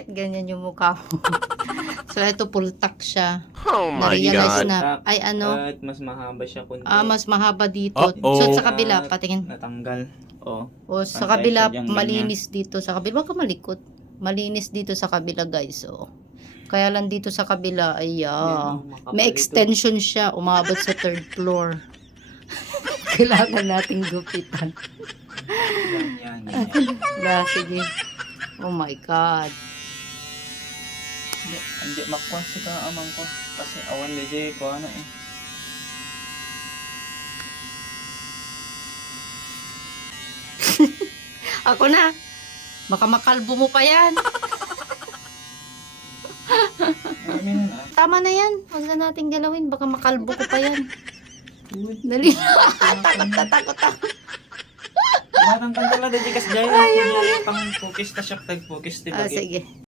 Bakit ganyan yung mukha mo? so, ito pultak siya. Oh my Na-realize god. na. Ay, ano? At mas mahaba siya kundi. Ah, mas mahaba dito. Uh-oh. So, sa kabila, patingin. Natanggal. Oh. O, sa Pantay kabila, siya dyan, malinis dito sa kabila. Huwag ka malikot. Malinis dito sa kabila, guys. So, kaya lang dito sa kabila, ay, ah, oh, may extension siya. Umabot sa third floor. Kailangan nating gupitan. Yan, yan, yan. Sige. Oh my God. Hindi, hindi makuha si ka amang ko. Kasi awan DJ ko ano eh. Ako na. Baka makalbo mo pa yan. Na na. Tama na yan. Huwag na natin galawin. Baka makalbo ko pa yan. Dali. takot na takot ako. Matangkal ka lang DJ kasi dahil pang focus ta siya tag focus di ba? Ah, sige.